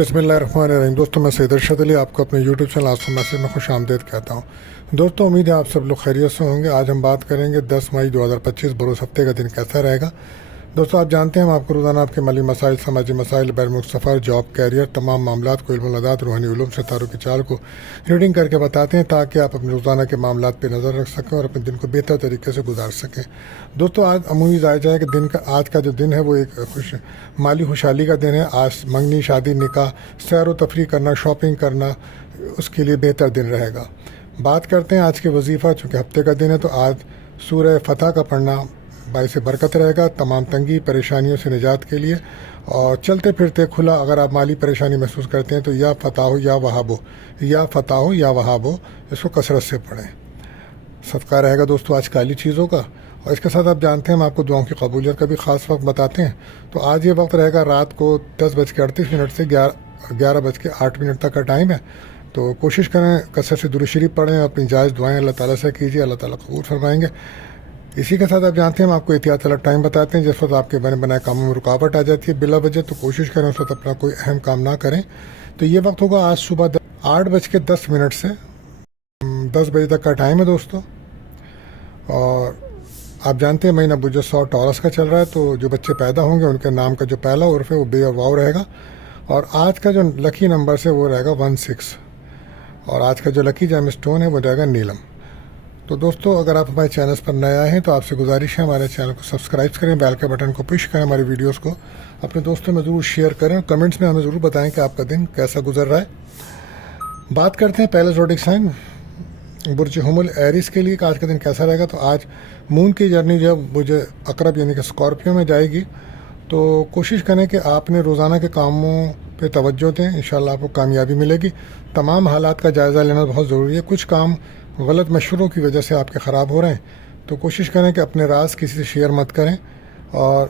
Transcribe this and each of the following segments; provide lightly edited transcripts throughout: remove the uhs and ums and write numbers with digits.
बिस्मिल्लाहिर्रहमानिर्रहीम। दोस्तों, मैं सैयद अरशद अली आपको अपने यूट्यूब चैनल आसम मैसेज में खुश आमदीद कहता हूँ। दोस्तों, उम्मीद है आप सब लोग खैरियत से होंगे। आज हम बात करेंगे 10 मई 2025 बरोज़ हफ्ते का दिन कैसा रहेगा। दोस्तों, आप जानते हैं हम आपको रोज़ाना आपके माली मसाइल, समाजी मसाइल, बैरून मुल्क सफ़र, जॉब, कैरियर, तमाम मामलात को, इल्मुल अदात, रूहानी उलूम, सितारों की चाल को रीडिंग करके बताते हैं ताकि आप अपने रोज़ाना के मामलात पर नज़र रख सकें और अपने दिन को बेहतर तरीके से गुजार सकें। दोस्तों, आज उम्मीद आ जाए कि आज का जो दिन है वो एक माली खुशहाली का दिन है। आज मंगनी, शादी, निकाह, सैर व तफरीह करना, शॉपिंग करना, उसके लिए बेहतर दिन रहेगा। बात करते हैं आज के वजीफ़ा। चूँकि हफ्ते का दिन है तो आज सूरह फतह का पढ़ना बाइस बरकत रहेगा, तमाम तंगी परेशानियों से निजात के लिए। और चलते फिरते खुला अगर आप माली परेशानी महसूस करते हैं तो या फ़ताह या वहाबो, या फ़ताह या वहाबो, इसको कसरत से पढ़ें। सदका रहेगा दोस्तों आज काली चीज़ों का। और इसके साथ आप जानते हैं हम आपको दुआओं की कबूलियत का भी ख़ास वक्त बताते हैं। तो आज ये वक्त रहेगा रात को 10:38 से 11:08 तक का टाइम है। तो कोशिश करें कसरत से दुरूद शरीफ पढ़ें, अपनी जायज़ दुआएं अल्लाह ताला से कीजिए, अल्लाह ताला कबूल फरमाएंगे। इसी के साथ आप जानते हैं हम आपको एहतियात वाला टाइम बताते हैं जिस वक्त आपके बने बनाए कामों में रुकावट आ जाती है बिला वजह, तो कोशिश करें उस वक्त अपना कोई अहम काम ना करें। तो ये वक्त होगा आज सुबह 8:10 से 10 बजे तक का टाइम है दोस्तों। और आप जानते हैं महीना बुझ 100 टॉरस का चल रहा है, तो जो बच्चे पैदा होंगे उनके नाम का जो पहला उर्फ है वो बे और वाव रहेगा। और आज का जो लकी नंबर है वो रहेगा 16। और आज का जो लकी जेम स्टोन है वो रहेगा नीलम। तो दोस्तों, अगर आप हमारे चैनल पर नए आए हैं तो आपसे गुजारिश है हमारे चैनल को सब्सक्राइब करें, बेल के बटन को पुश करें, हमारी वीडियोस को अपने दोस्तों में ज़रूर शेयर करें, कमेंट्स में हमें ज़रूर बताएं कि आपका दिन कैसा गुजर रहा है। बात करते हैं पहले ज़ोडिक साइन बुर्ज हुमुल एरिस के लिए आज का दिन कैसा रहेगा। तो आज मून की जर्नी जो है बुर्ज अकरब यानी कि स्कॉर्पियो में जाएगी। तो कोशिश करें कि आपने रोज़ाना के कामों पे तवज्जो दें, इंशाल्लाह आपको कामयाबी मिलेगी। तमाम हालात का जायज़ा लेना बहुत ज़रूरी है। कुछ काम गलत मशवरों की वजह से आपके ख़राब हो रहे हैं, तो कोशिश करें कि अपने राज किसी से शेयर मत करें। और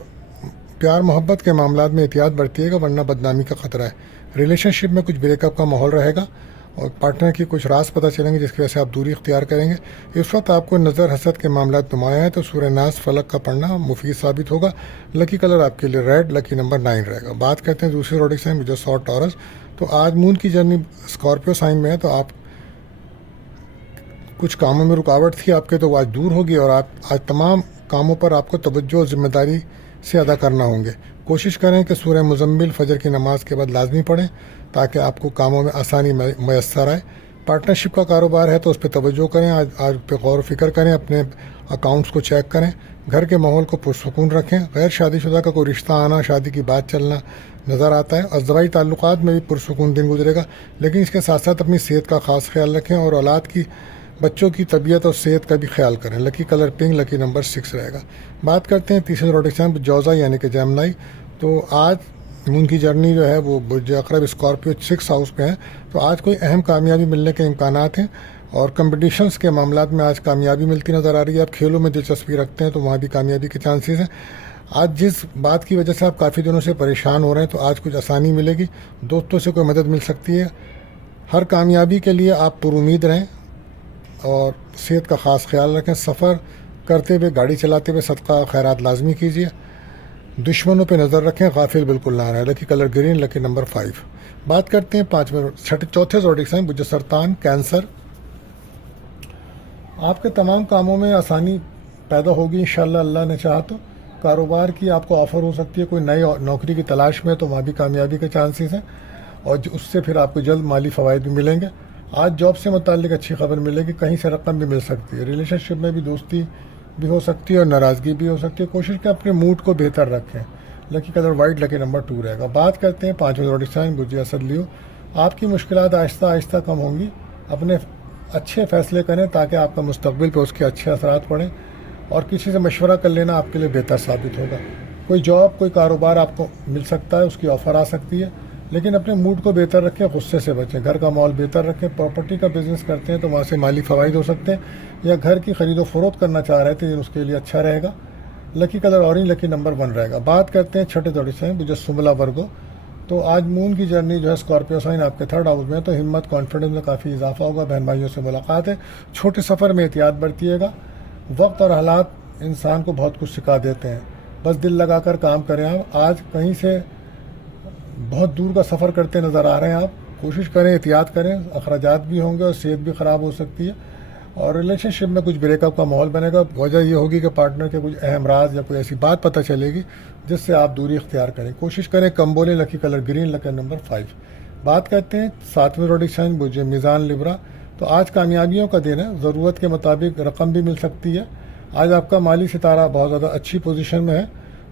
प्यार मोहब्बत के मामलात में एहतियात बरतिएगा वरना बदनामी का ख़तरा है। रिलेशनशिप में कुछ ब्रेकअप का माहौल रहेगा और पार्टनर की कुछ राज पता चलेंगे जिसकी वजह से आप दूरी इख्तियार करेंगे। इस वक्त आपको नज़र हसद के मामलात नुमाया है, तो सूरह नास फलक का पढ़ना मुफीद साबित होगा। लकी कलर आपके लिए रेड, लकी नंबर 9 रहेगा। बात करते हैं दूसरे ज़ोडिक साइन जो 100 टॉरस। तो आज मून की जर्नी स्कॉर्पियो साइन में है, तो आप कुछ कामों में रुकावट थी आपके, तो वो आज दूर होगी और आप आज तमाम कामों पर आपको तवज्जो और ज़िम्मेदारी से अदा करना होंगे। कोशिश करें कि सूरह मुज़म्मिल फजर की नमाज के बाद लाजमी पढ़ें ताकि आपको कामों में आसानी मैसर आए। पार्टनरशिप का कारोबार है तो उस पर तवज्जो करें, आज पे गौर व फिक्र करें, अपने अकाउंट्स को चेक करें, घर के माहौल को पुरसुकून रखें। गैर शादीशुदा का कोई रिश्ता आना, शादी की बात चलना नज़र आता है। अज़दवाई ताल्लुकात में भी पुरसुकून दिन गुजरेगा, लेकिन इसके साथ साथ अपनी सेहत का ख़ास ख्याल रखें और औलाद की बच्चों की तबीयत और सेहत का भी ख्याल करें। Lucky colour pink, lucky number 6 रहेगा। बात करते हैं तीसरे ज़ोडिक साइन जौज़ा यानी कि जेमिनी। तो आज मून की जर्नी जो है वो बुर्ज अकरब स्कॉर्पियो 6 हाउस में है, तो आज कोई अहम कामयाबी मिलने के इम्कानात हैं। और कंपटिशन्स के मामलात में आज कामयाबी मिलती नज़र आ रही है। आप खेलों में दिलचस्पी रखते हैं तो वहाँ भी कामयाबी के चांसेस हैं। आज जिस बात की वजह से आप काफ़ी दिनों से परेशान हो रहे हैं तो आज कुछ आसानी मिलेगी, दोस्तों से कोई मदद मिल सकती है। हर कामयाबी के लिए आप पुरुमीद रहें और सेहत का ख़ास ख्याल रखें। सफ़र करते हुए, गाड़ी चलाते हुए सदका खैरात लाजमी कीजिए। दुश्मनों पे नज़र रखें, गाफिल बिल्कुल ना रहे। Lucky colour green, lucky number 5। बात करते हैं चौथे ज़ोडिक साइन बुर्ज सरतान कैंसर। आपके तमाम कामों में आसानी पैदा होगी इंशाल्लाह, अल्लाह ने चाहा तो। कारोबार की आपको ऑफ़र हो सकती है, कोई नई नौकरी की तलाश में, तो वहाँ भी कामयाबी के चांसेस हैं और उससे फिर आपको जल्द माली फ़वाइद भी मिलेंगे। आज जॉब से मुताल्लिक अच्छी खबर मिलेगी, कहीं से रकम भी मिल सकती है। रिलेशनशिप में भी दोस्ती भी हो सकती है और नाराज़गी भी हो सकती है। कोशिश करें अपने मूड को बेहतर रखें। Lucky colour white, lucky number 2 रहेगा। बात करते हैं पाँचवें ज़ोडिक साइन बुर्ज असद लियो। आपकी मुश्किलात आहिस्ता आहिस्ता कम होंगी। अपने अच्छे फ़ैसले करें ताकि आपका मुस्तकबिल पर उसके अच्छे असरात पड़ें और किसी से मशवरा कर लेना आपके लिए बेहतर साबित होगा। कोई जॉब, कोई कारोबार आपको मिल सकता है, उसकी ऑफ़र आ सकती है, लेकिन अपने मूड को बेहतर रखें, गुस्से से बचें। घर का माहौल बेहतर रखें। प्रॉपर्टी का बिज़नेस करते हैं तो वहाँ से माली फ़वाइद हो सकते हैं, या घर की ख़रीदो फ़रोख्त करना चाह रहे थे उसके लिए अच्छा रहेगा। Lucky colour orange, lucky number 1 रहेगा। बात करते हैं छठे ज़ोडिक साइन बुर्ज सुमला वर्गो। तो आज मून की जर्नी जो है स्कॉर्पियो साइन आपके 3rd हाउस में है, तो हिम्मत कॉन्फिडेंस में काफ़ी इजाफा होगा। बहन भाइयों से मुलाकात है। छोटे सफ़र में एहतियात बरतिएगा। वक्त और हालात इंसान को बहुत कुछ सिखा देते हैं, बस दिल लगाकर काम करें। आप आज कहीं से بہت دور کا سفر کرتے نظر آ رہے ہیں آپ، کوشش کریں، احتیاط کریں، اخراجات بھی ہوں گے اور صحت بھی خراب ہو سکتی ہے، اور ریلیشن شپ میں کچھ بریک اپ کا ماحول بنے گا۔ وجہ یہ ہوگی کہ پارٹنر کے کچھ اہم راز یا کوئی ایسی بات پتہ چلے گی جس سے آپ دوری اختیار کریں۔ کوشش کریں کم بولیں، لکی کلر گرین، لکی نمبر 5۔ بات کرتے ہیں 7ویں روڈ سائن برج میزان لبرا۔ تو آج کامیابیوں کا دن ہے، ضرورت کے مطابق رقم بھی مل سکتی ہے۔ آج آپ کا مالی ستارہ بہت زیادہ اچھی پوزیشن میں ہے،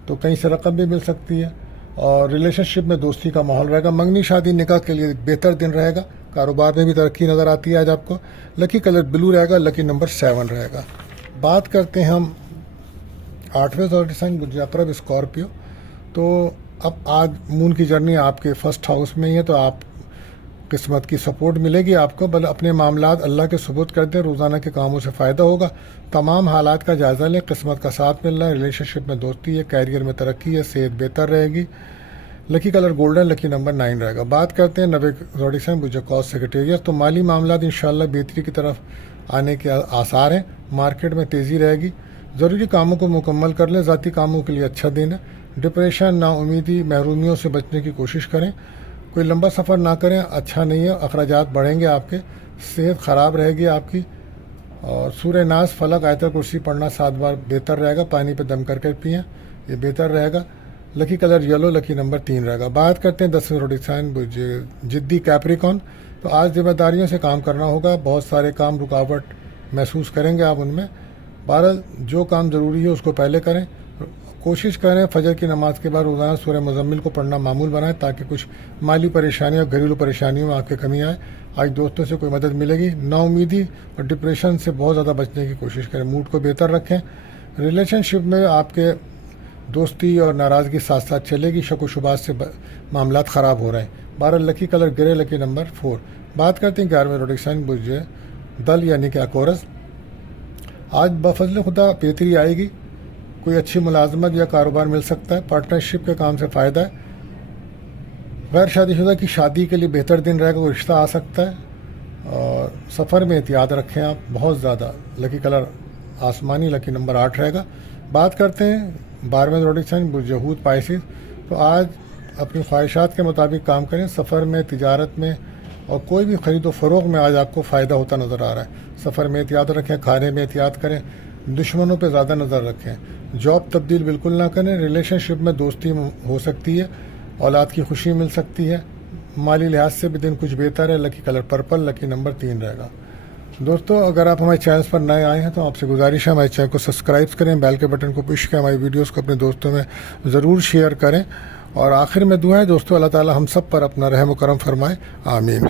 تو کہیں سے رقم بھی مل سکتی ہے، اور ریلیشن شپ میں دوستی کا ماحول رہے گا۔ منگنی شادی نکاح کے لیے بہتر دن رہے گا۔ کاروبار میں بھی ترقی نظر آتی ہے آج آپ کو۔ لکی کلر بلو رہے گا، لکی نمبر 7 رہے گا۔ بات کرتے ہیں ہم 8ویں زوڈی سائن برج عقرب اسکارپیو۔ تو اب آج مون کی جرنی آپ کے فرسٹ ہاؤس میں ہی ہے، تو آپ قسمت کی سپورٹ ملے گی آپ کو، بل اپنے معاملات اللہ کے سپرد کر دیں، روزانہ کے کاموں سے فائدہ ہوگا۔ تمام حالات کا جائزہ لیں، قسمت کا ساتھ مل رہا ہے، ریلیشن شپ میں دوستی ہے، کیریئر میں ترقی ہے، صحت بہتر رہے گی۔ لکی کلر گولڈن، لکی نمبر 9 رہے گا۔ بات کرتے ہیں 90 زوڈی سائن برج اکوس سیکریٹریٹ۔ تو مالی معاملات انشاءاللہ بہتری کی طرف آنے کے آثار ہیں، مارکیٹ میں تیزی رہے گی، ضروری کاموں کو مکمل کر لیں، ذاتی کاموں کے لیے اچھا دن ہے۔ ڈپریشن، نا امیدی، محرومیوں سے بچنے کی کوشش کریں، کوئی لمبا سفر نہ کریں، اچھا نہیں ہے، اخراجات بڑھیں گے آپ کے، صحت خراب رہے گی آپ کی، اور سورہ ناس، فلق، آیت کرسی پڑھنا 7 بار بہتر رہے گا، پانی پہ دم کر کے پئیں، یہ بہتر رہے گا۔ لکی کلر یلو، لکی نمبر 3 رہے گا۔ بات کرتے ہیں 10ویں روڈ سائن برج جدی کیپریکون۔ تو آج ذمہ داریوں سے کام کرنا ہوگا، بہت سارے کام رکاوٹ محسوس کریں گے آپ ان میں، بہرحال جو کام ضروری ہے اس کو پہلے کریں۔ کوشش کریں فجر کی نماز کے بعد روزانہ سورہ مزمل کو پڑھنا معمول بنائیں، تاکہ کچھ مالی پریشانیوں اور گھریلو پریشانیوں میں آپ کی کمی آئے۔ آج دوستوں سے کوئی مدد ملے گی۔ نا امیدی اور ڈپریشن سے بہت زیادہ بچنے کی کوشش کریں، موڈ کو بہتر رکھیں۔ ریلیشن شپ میں آپ کے دوستی اور ناراضگی ساتھ ساتھ چلے گی، شک و شبہات سے معاملات خراب ہو رہے ہیں۔ 12 لکی کلر گرے، لکی نمبر 4۔ بات کرتے ہیں 11ویں روڈ سائن برج دل یعنی کہ اکورس۔ آج بفضل خدا بہتری آئے گی، کوئی اچھی ملازمت یا کاروبار مل سکتا ہے، پارٹنرشپ کے کام سے فائدہ ہے۔ غیر شادی شدہ کی شادی کے لیے بہتر دن رہے گا، کوئی رشتہ آ سکتا ہے، اور سفر میں احتیاط رکھیں آپ بہت زیادہ۔ لکی کلر آسمانی، لکی نمبر 8 رہے گا۔ بات کرتے ہیں 12ویں روڈ سائن برج حوت پائسیس۔ تو آج اپنی خواہشات کے مطابق کام کریں، سفر میں، تجارت میں اور کوئی بھی خرید و فروغ میں آج آپ کو فائدہ ہوتا نظر آ رہا ہے۔ سفر میں احتیاط رکھیں، کھانے میں احتیاط کریں، دشمنوں پہ زیادہ نظر رکھیں، جاب تبدیل بالکل نہ کریں، ریلیشن شپ میں دوستی ہو سکتی ہے، اولاد کی خوشی مل سکتی ہے، مالی لحاظ سے بھی دن کچھ بہتر ہے۔ لکی کلر پرپل، لکی نمبر 3 رہے گا۔ دوستو اگر آپ ہمارے چینل پر نئے آئے ہیں تو آپ سے گزارش ہے ہمارے چینل کو سبسکرائب کریں، بیل کے بٹن کو پش کریں، ہماری ویڈیوز کو اپنے دوستوں میں ضرور شیئر کریں، اور آخر میں دعا ہے دوستو، اللہ تعالی ہم سب پر اپنا رحم و کرم فرمائے، آمین۔